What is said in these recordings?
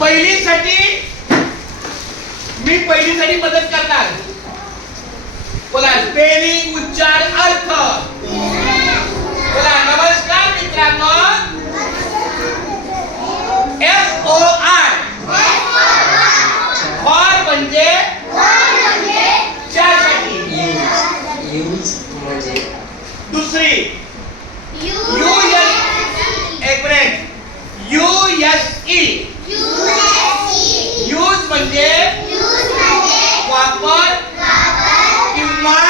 पहिलीसाठी मदत करणार. बोला स्पेलिंग, उच्चार, अर्थ. बोला नमस्कार मित्रांनो. FOR फॉर म्हणजे च्यासाठी. यूज म्हणजे दुसरी एक मिनिट USE यूज म्हणजे वापर किंवा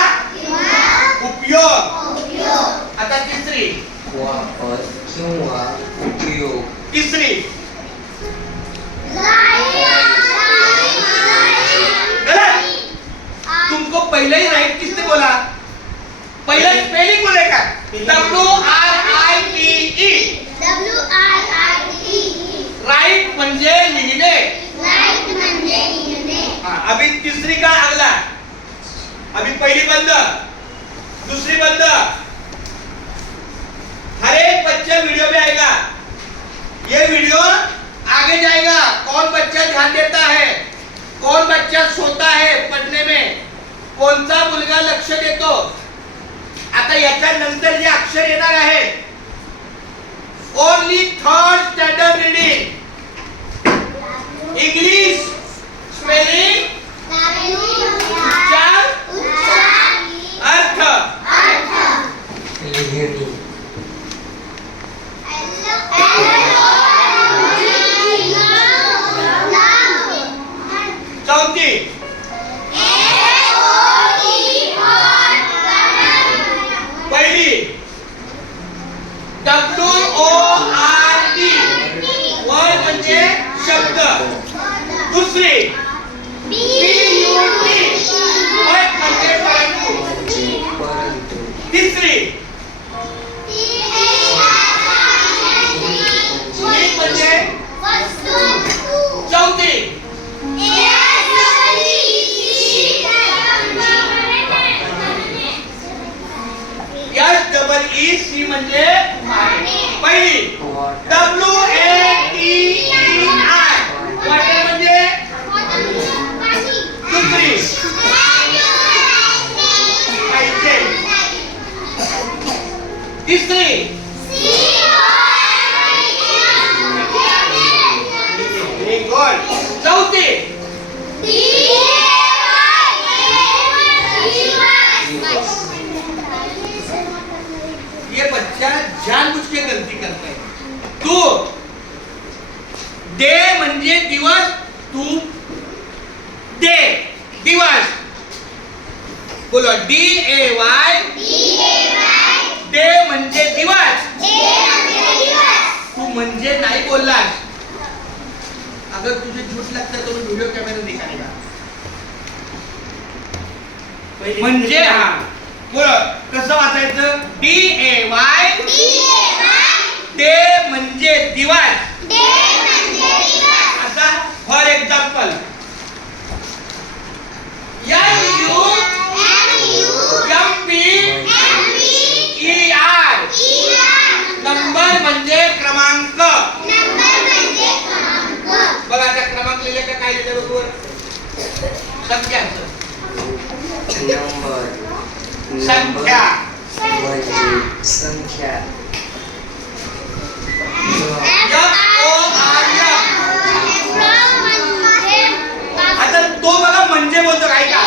उपयोग. आता तिसरी वापर किंवा उपयोग. तिसरी तुमको पहले ही राइट किसने बोला? पहले स्पेलिंग बोलेगा WRITE. राइट म्हणजे लिहिणे. अभी तीसरी का अगला. अभी पहली बंद, दूसरी बंद. हर एक बच्चा वीडियो में आएगा. ये वीडियो आगे जाएगा. कौन बच्चा ध्यान देता है, कौन बच्चा सोता है पढ़ने में, कोणता मुलगा लक्ष देतो. आता याच्या नंतर जे अक्षर येणार आहे only third standard reading. English spelling, उच्चार, अर्थ. लिहिणे. चौथी पहिली WORD वर्ड म्हणजे शब्द. दुसरी PUT वर्ड म्हणजे परंतु. तिसरी म्हणजे चौथी SEE म्हणजे पहिली. WATEI वॉटर म्हणजे दुसरी. तिसरी चौथी ये बच्चा जानबूझ के गलती करता है. तू डे म्हणजे दिवस. तू डे दिवस. बोलो DAY डे म्हणजे दिवस. तू म्हणजे नाही बोललास. अगर तुझे झूठ लगता है तो वीडियो कैमरा दिखाएगा. म्हणजे हा बोल कसं वाचायचं. DAY डे म्हणजे दिवस. आता फॉर एक्झाम्पल NUMPER नंबर म्हणजे क्रमांक. बघा आता क्रमांक लिहिले का काय लिहिले बरोबर. संख्या नंबर. संख्या म्हणजे संख्या. आता तो बघा म्हणजे बोलतो काय का.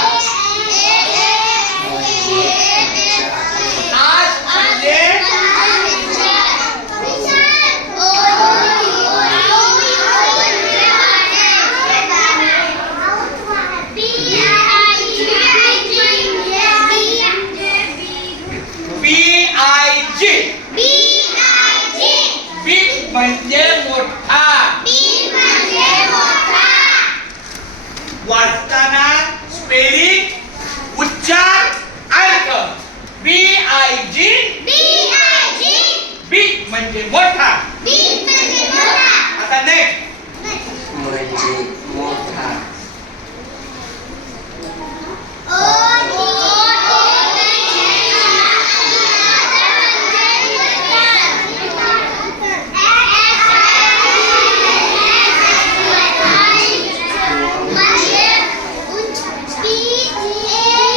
आज म्हणजे BIG. बीग म्हणजे